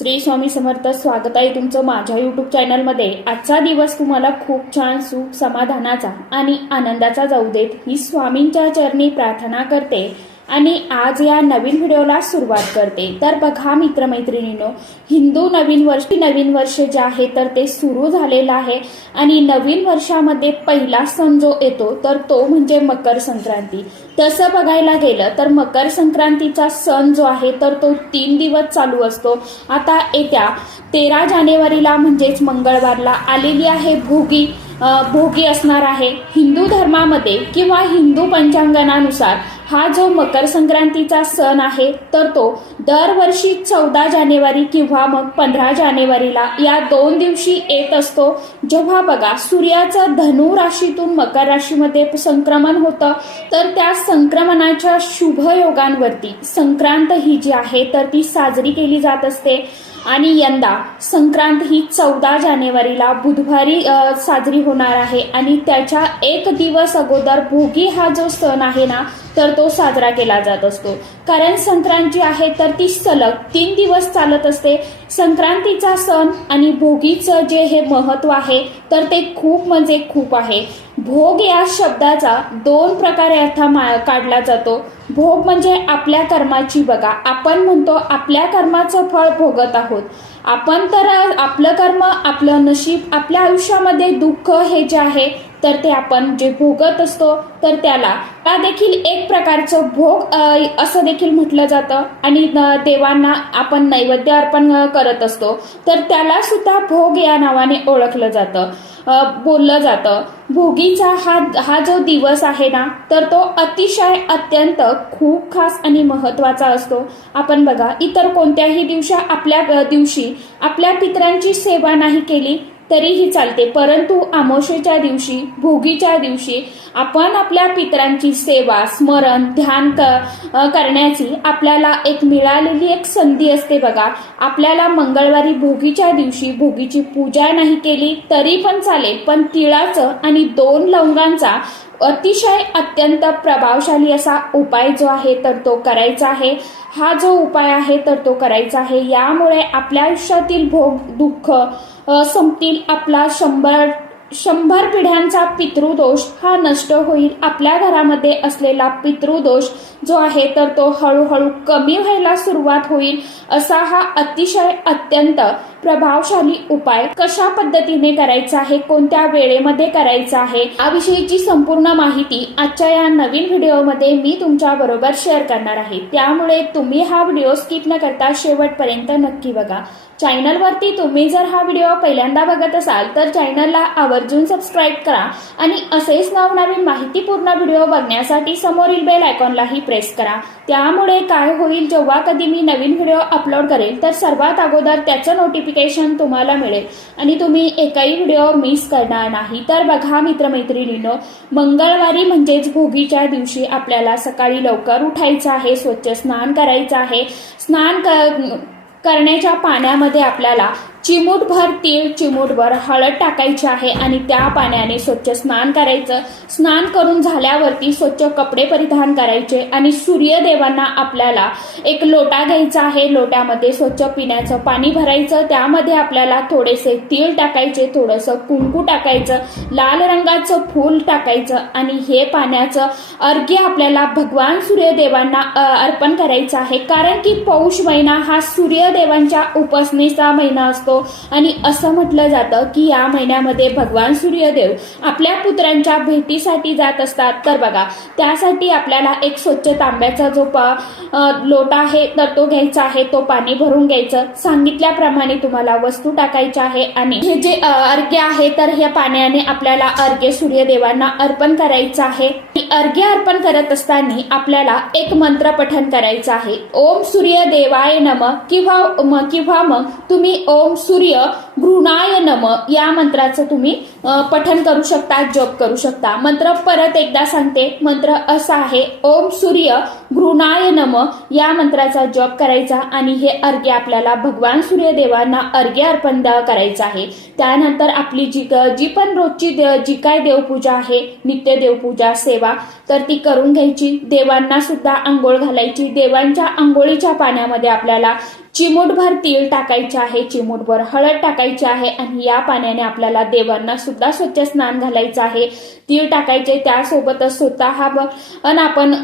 श्री स्वामी समर्थ. स्वागत आहे तुमचं माझ्या युट्यूब चॅनलमध्ये. आजचा दिवस तुम्हाला खूप छान सुख समाधानाचा आणि आनंदाचा जाऊ देत ही स्वामींच्या चरणी प्रार्थना करते आणि आज या नवीन व्हिडिओला सुरुवात करते. तर बघा मित्रमैत्रिणींनो, हिंदू नवीन वर्ष जे आहे तर ते सुरू झालेलं आहे आणि नवीन वर्षामध्ये पहिला सण जो येतो तर तो म्हणजे मकर संक्रांती. तसं बघायला गेलं तर मकर संक्रांतीचा सण जो आहे तर तो 3 दिवस चालू असतो. आता येत्या 13 जानेवारीला म्हणजेच मंगळवारला आलेली आहे भोगी असणार आहे. हिंदू धर्मामध्ये किंवा हिंदू पंचांगानुसार हा जो मकर संक्रांतीचा सण आहे तर तो दरवर्षी 14 जानेवारी किंवा मग 15 जानेवारीला या 2 दिवशी येत असतो. जेव्हा बघा सूर्याचं धनु राशीतून मकर राशीमध्ये संक्रमण होतं तर त्या संक्रमणाच्या शुभ योगांवरती संक्रांत ही जी आहे तर ती साजरी केली जात असते. आणि यंदा संक्रांत ही 14 जानेवारीला बुधवारी साजरी होणार आहे आणि त्याच्या 1 दिवस अगोदर भोगी हा जो सण आहे ना तर तो साजरा केला जात असतो. कारण संक्रांत जी आहे तर ती सलग 3 दिवस चालत असते. संक्रांतीचा सण आणि भोगीचं जे हे महत्व आहे तर ते खूप म्हणजे खूप आहे. भोग या शब्दाचा 2 प्रकारे अर्थ काढला जातो. भोग म्हणजे आपल्या कर्माची, बघा आपण म्हणतो आपल्या कर्माचं फळ भोगत आहोत आपण, तर आपलं कर्म आपलं नशीब, आपल्या आयुष्यामध्ये दुःख हे जे आहे तर ते आपण जे भोगत असतो तर त्याला देखील एक प्रकारचं भोग असं देखील म्हटलं जातं. आणि देवांना आपण नैवेद्य अर्पण करत असतो तर त्याला सुद्धा भोग या नावाने ओळखलं जातं, बोललं जातं. भोगीचा हा जो दिवस आहे ना तर तो अतिशय अत्यंत खूप खास आणि महत्वाचा असतो. आपण बघा इतर कोणत्याही दिवशी आपल्या पितरांची सेवा नाही केली तरीही चालते, परंतु अमावस्येच्या दिवशी, भोगीच्या दिवशी आपण आपल्या पितरांची सेवा, स्मरण, ध्यान करण्याची आपल्याला एक मिळालेली एक संधी असते. बघा आपल्याला मंगळवारी भोगीच्या दिवशी भोगीची पूजा नाही केली तरी पण चालेल, पण तिळाचं आणि 2 लवंगांचा अतिशय अत्यंत प्रभावशाली असा उपाय जो आहे तर तो करायचा आहे. हा जो उपाय आहे तर तो करायचा आहे. यामुळे आपल्या आयुष्यातील भोग दुःख संपतील. आपला 100 पिढ्यांचा पितृदोष हा नष्ट होईल. आपल्या घरामध्ये असलेला पितृदोष जो आहे तर तो हळूहळू कमी व्हायला सुरुवात होईल. असा हा अतिशय अत्यंत प्रभावशाली उपाय कशा पद्धतीने करायचा आहे, कोणत्या वेळेमध्ये करायचा आहे याविषयीची संपूर्ण माहिती आजच्या या नवीन व्हिडिओमध्ये मी तुमच्या बरोबर शेअर करणार आहे. त्यामुळे तुम्ही हा व्हिडिओ स्किप न करता शेवटपर्यंत नक्की बघा. चॅनलवरती तुम्ही जर हा व्हिडिओ पहिल्यांदा बघत असाल तर चॅनलला आवर्जून सबस्क्राईब करा आणि असेच नवनवीन माहितीपूर्ण व्हिडिओ बघण्यासाठी समोरील बेल आयकॉनलाही प्रेस करा. त्यामुळे काय होईल, जेव्हा कधी मी नवीन व्हिडिओ अपलोड करेल तर सर्वात अगोदर त्याचं नोटिफिकेशन तुम्हाला मिळेल आणि तुम्ही एकही व्हिडिओ मिस करणार नाही. तर बघा मित्रमैत्रिणींनो, मंगळवारी म्हणजेच भोगीच्या दिवशी आपल्याला सकाळी लवकर उठायचं आहे, स्वच्छ स्नान करायचं आहे. स्नान करण्याच्या पाण्यामध्ये आपल्याला चिमूटभर तीळ, चिमूटभर हळद टाकायची आहे आणि त्या पाण्याने स्वच्छ स्नान करायचं. स्नान करून झाल्यावरती स्वच्छ कपडे परिधान करायचे आणि सूर्यदेवांना आपल्याला एक लोटा घ्यायचा आहे. लोट्यामध्ये स्वच्छ पिण्याचं पाणी भरायचं. त्यामध्ये आपल्याला थोडेसे तीळ टाकायचे, थोडंसं कुंकू टाकायचं, लाल रंगाचं फूल टाकायचं आणि हे पाण्याचं अर्घ्य आपल्याला भगवान सूर्यदेवांना अर्पण करायचं आहे. कारण की पौष महिना हा सूर्यदेवांच्या उपासनेचा महिना असतो आणि असं म्हटलं जातं की या महिन्यामध्ये भगवान सूर्यदेव आपल्या पुत्रांच्या भेटीसाठी जात असतात. तर बघा त्यासाठी आपल्याला एक स्वच्छ तांब्याचा जो लोटा आहे तर तो घ्यायचा आहे. तो पाणी भरून घ्यायचं. सांगितल्याप्रमाणे तुम्हाला वस्तू टाकायच्या आहे आणि हे जे अर्घ्य आहे तर ह्या पाण्याने आपल्याला अर्घ्य सूर्यदेवांना अर्पण करायचं आहे. अर्घ्य अर्पण करत असताना आपल्याला एक मंत्र पठण करायचं आहे. ओम सूर्य देवाय नमः किंवा मग तुम्ही ओम सूर्य घृणाय नमः या मंत्राचं तुम्ही पठण करू शकता, जप करू शकता. मंत्र परत एकदा सांगते. मंत्र असा आहे, ओम सूर्य घृणाय नमः या मंत्राचा जप करायचा आणि हे अर्घ्य आपल्याला भगवान सूर्यदेवांना अर्घ्य अर्पण करायचं आहे. त्यानंतर आपली जी पण रोजची जी काय देवपूजा आहे, नित्य देवपूजा सेवा तर ती करून घ्यायची. देवांना सुद्धा आंघोळ घालायची. देवांच्या आंघोळीच्या पाण्यामध्ये आपल्याला चिमूटभर तीळ टाकायचे आहे, चिमूटभर हळद टाकायची आहे आणि या पाण्याने आपल्याला देवांना सुद्धा स्वच्छ स्नान घालायचं आहे. तीळ टाकायचे, त्यासोबतच स्वतः आपण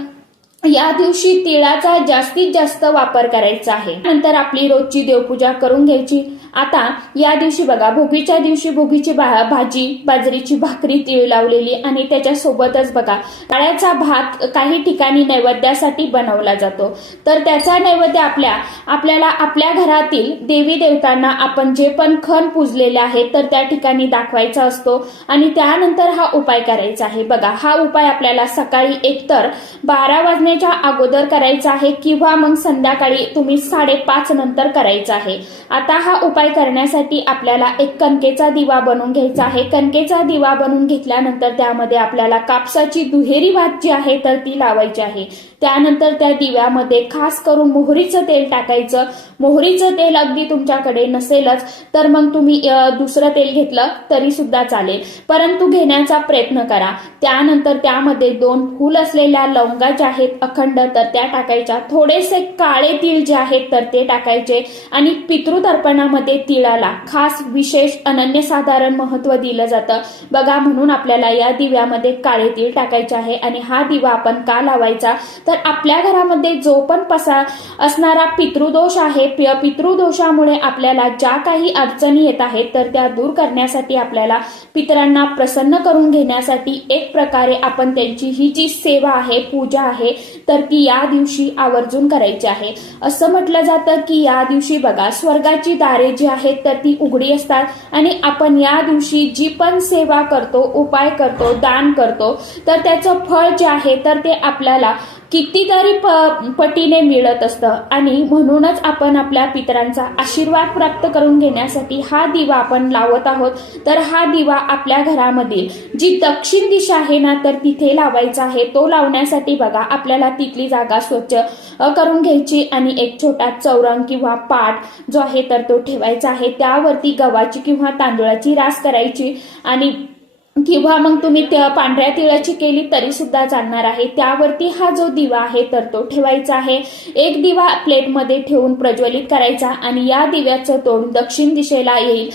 या दिवशी तिळाचा जास्तीत जास्त वापर करायचा आहे. नंतर आपली रोजची देवपूजा करून घ्यायची. आता या दिवशी बघा, भोगीच्या दिवशी भोगीची भाजी, बाजरीची भाकरी तीळ लावलेली आणि त्याच्यासोबतच बघा डाळ्याचा भात काही ठिकाणी नैवेद्यासाठी बनवला जातो. तर त्याचा नैवेद्य आपल्याला आपल्या घरातील देवी देवतांना आपण जे पण खण पूजलेले आहे तर त्या ठिकाणी दाखवायचा असतो आणि त्यानंतर हा उपाय करायचा आहे. बघा, हा उपाय आपल्याला सकाळी एकतर 12 वाजण्याच्या अगोदर करायचा आहे किंवा मग संध्याकाळी तुम्ही 5:30 नंतर करायचा आहे. आता हा उपाय करण्यासाठी आपल्याला एक कणकेचा दिवा बनवून घ्यायचा आहे. कणकेचा दिवा बनवून घेतल्यानंतर त्यामध्ये आपल्याला कापसाची दुहेरी वात जी आहे तर ती लावायची आहे. त्यानंतर त्या दिव्यामध्ये खास करून मोहरीचं तेल टाकायचं. मोहरीचं तेल अगदी तुमच्याकडे नसेलच तर मग तुम्ही दुसरं तेल घेतलं तरी सुद्धा चालेल, परंतु घेण्याचा प्रयत्न करा. त्यानंतर त्यामध्ये 2 फूल असलेल्या लवंगा ज्या आहेत अखंड तर त्या टाकायच्या. थोडेसे काळे तीळ जे आहेत तर ते टाकायचे आणि पितृतर्पणामध्ये तिळाला खास विशेष अनन्यसाधारण महत्व दिलं जातं. बघा, म्हणून आपल्याला या दिव्यामध्ये काळे तीळ टाकायचे आहे. आणि हा दिवा आपण का लावायचा तर आपल्या घरामध्ये जो पण असणारा पितृदोष आहे, पितृदोषामुळे आपल्याला ज्या काही अडचणी येत आहेत तर त्या दूर करण्यासाठी, आपल्याला पितरांना प्रसन्न करून घेण्यासाठी एक प्रकारे आपण त्यांची ही जी सेवा आहे, पूजा आहे तर ती या दिवशी आवर्जून करायची आहे. असं म्हटलं जातं की या दिवशी बघा स्वर्गाची दारे जी आहेत तर ती उघडी असतात आणि आपण या दिवशी जी पण सेवा करतो, उपाय करतो, दान करतो तर त्याचं फळ जे आहे तर ते आपल्याला कितीतरी पटीने मिळत असतं. आणि म्हणूनच आपण आपल्या पितरांचा आशीर्वाद प्राप्त करून घेण्यासाठी हा दिवा आपण लावत आहोत. तर हा दिवा आपल्या घरामधील जी दक्षिण दिशा आहे ना तर तिथे लावायचा आहे. तो लावण्यासाठी बघा आपल्याला तिथली जागा स्वच्छ करून घ्यायची आणि एक छोटा चौरंग किंवा पाट जो आहे तर तो ठेवायचा आहे. त्यावरती गव्हाची किंवा तांदूळाची रास करायची आणि किंवा मग तुम्ही पांढऱ्या तिळाची केली तरी सुद्धा चालणार आहे. त्यावरती हा जो दिवा आहे तर तो ठेवायचा आहे. एक दिवा प्लेटमध्ये ठेवून प्रज्वलित करायचा आणि या दिव्याचं तोंड दक्षिण दिशेला येईल.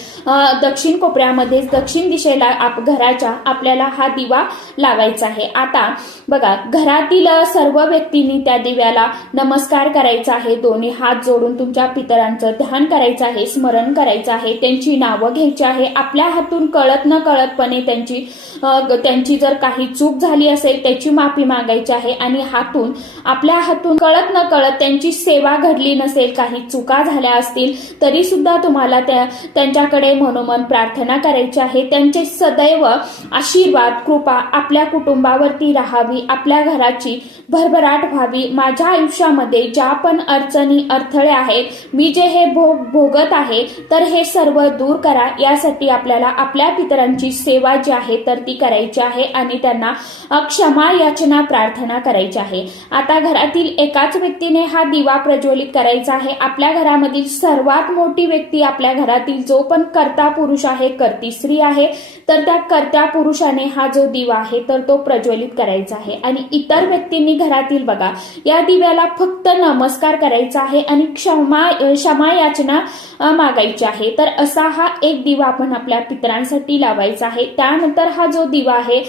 दक्षिण कोपऱ्यामध्ये दक्षिण दिशेला घराच्या आपल्याला हा दिवा लावायचा आहे. आता बघा, घरातील सर्व व्यक्तींनी त्या दिव्याला नमस्कार करायचा आहे. दोन्ही हात जोडून तुमच्या पितरांचं ध्यान करायचं आहे, स्मरण करायचं आहे, त्यांची नावं घ्यायची आहे. आपल्या हातून कळत न कळतपणे त्यांची जर काही चूक झाली असेल त्याची माफी मागायची आहे आणि आपल्या हातून कळत न कळत त्यांची सेवा घडली नसेल, काही चुका झाल्या असतील तरी सुद्धा तुम्हाला त्यांच्याकडे मनोमन प्रार्थना करायची आहे. त्यांचे सदैव आशीर्वाद, कृपा आपल्या कुटुंबावरती राहावी, आपल्या घराची भरभराट व्हावी. माझ्या आयुष्यामध्ये ज्या पण अडचणी, अडथळे आहेत, मी जे हे भोगत आहे तर हे सर्व दूर करा. यासाठी आपल्याला आपल्या पितरांची सेवा जी आहे तर ती करायची आहे आणि त्यांना क्षमा याचना प्रार्थना करायची आहे. आता घरातील एकाच व्यक्तीने हा दिवा प्रज्वलित करायचा आहे. आपल्या घरामधील सर्वात मोठी व्यक्ती, आपल्या घरातील जो पण कर्ता पुरुष आहे, कर्ती स्त्री आहे तर त्या कर्त्या पुरुषाने हा जो दिवा आहे तर तो प्रज्वलित करायचा आहे. आणि इतर व्यक्तींनी घरातील बघा या दिव्याला फक्त नमस्कार करायचा आहे आणि क्षमा याचना मागायची आहे. तर असा हा एक दिवा आपण आपल्या पितरांसाठी लावायचा आहे. त्यानंतर हा जो दिवा आहे,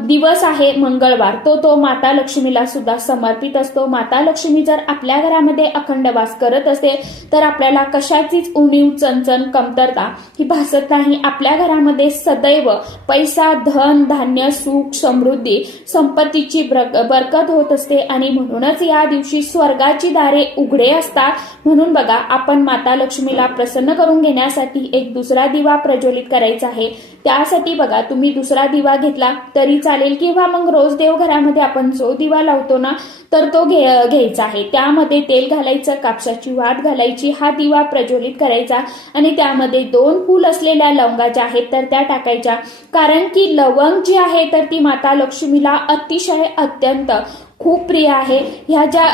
दिवस आहे मंगळवार, तो माता लक्ष्मीला सुद्धा समर्पित असतो. माता लक्ष्मी जर आपल्या घरामध्ये अखंड वास करत असेल तर आपल्याला कशाचीच उणीव, चणचण, कमतरता ही भासत नाही. आपल्या घरामध्ये सदैव पैसा, धन, धान्य, सुख, समृद्धी, संपत्तीची बरकत होत असते आणि म्हणूनच या दिवशी स्वर्गाची दारे उघडे असतात. म्हणून बघा आपण माता लक्ष्मीला प्रसन्न करून घेण्यासाठी एक दुसरा दिवा प्रज्वलित करायचा आहे. त्यासाठी बघा तुम्ही दुसरा दिवा घेतला तरी चालेल किंवा मग रोज देवघरामध्ये आपण जो दिवा लावतो ना तर तो घ्यायचा आहे. त्यामध्ये तेल घालायचं, कापसाची वात घालायची, हा दिवा प्रज्वलित करायचा आणि त्यामध्ये 2 फूल असलेल्या लवंगा ज्या आहेत तर त्या टाकायच्या. कारण की लवंग जी आहे तर ती माता लक्ष्मीला अतिशय अत्यंत खूप प्रिय आहे. ह्या ज्या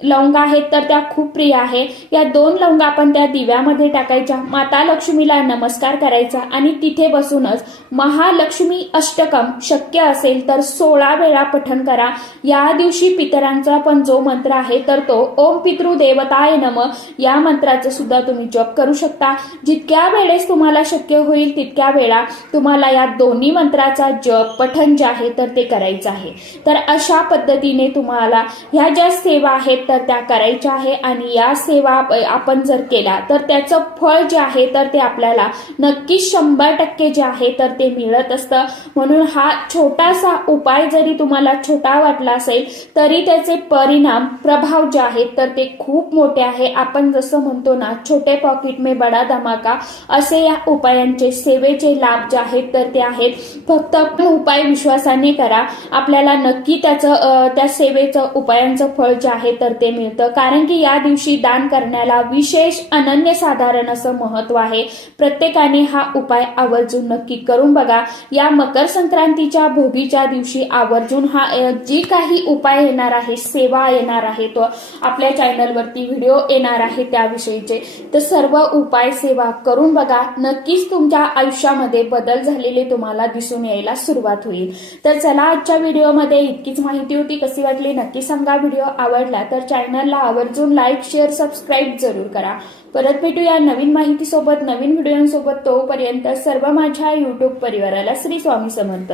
लवंगा आहेत तर त्या खूप प्रिय आहे. या 2 लवंगा आपण त्या दिव्यामध्ये टाकायच्या, माता लक्ष्मीला नमस्कार करायचा आणि तिथे बसूनच महालक्ष्मी अष्टकम शक्य असेल तर 16 वेळा पठण करा. या दिवशी पितरांचा पण जो मंत्र आहे तर तो ओम पितृदेवताय नमः या मंत्राचा सुद्धा तुम्ही जप करू शकता. जितक्या वेळेस तुम्हाला शक्य होईल तितक्या वेळा तुम्हाला या दोन्ही मंत्राचा जप पठण जे आहे तर ते करायचं आहे. तर अशा पद्धतीने तुम्हाला ह्या ज्या सेवा आहेत तर त्या करायच्या आहे आणि या सेवा आपण जर केल्या तर त्याचं फळ जे आहे तर ते आपल्याला नक्कीच 100% जे आहे तर ते मिळत असतं. म्हणून हा छोटासा उपाय जरी तुम्हाला छोटा वाटला असेल तरी त्याचे परिणाम प्रभाव जे आहेत तर ते खूप मोठे आहे. आपण जसं म्हणतो ना, छोटे पॉकेट में बडा धमाका, असे या उपायांचे सेवेचे लाभ जे आहेत तर ते आहेत. फक्त उपाय विश्वासाने करा, आपल्याला नक्की त्याचं त्या सेवेचं उपायांचं फळ जे आहे तर ते मिळतं. कारण की या दिवशी दान करण्याला विशेष अनन्यसाधारण असं महत्व आहे. प्रत्येकाने हा उपाय आवर्जून नक्की करून बघा. या मकर संक्रांतीच्या भोगीच्या दिवशी आवर्जून हा जी काही उपाय येणार आहे, सेवा येणार आहे, तो आपल्या चॅनलवरती व्हिडिओ येणार आहे त्याविषयीचे, तर सर्व उपाय सेवा करून बघा. नक्कीच तुमच्या आयुष्यामध्ये बदल झालेले तुम्हाला दिसून यायला सुरुवात होईल. तर चला, आजच्या व्हिडिओमध्ये इतकीच माहिती होती. कशी वाटली नक्की सांगा. व्हिडिओ आवडला तर चॅनलला आवर्जून लाईक, शेअर, सबस्क्राईब जरूर करा. परत भेटूया नवीन माहितीसोबत, नवीन व्हिडिओसोबत. तोपर्यंत सर्व माझ्या युट्यूब परिवाराला श्री स्वामी समर्थ.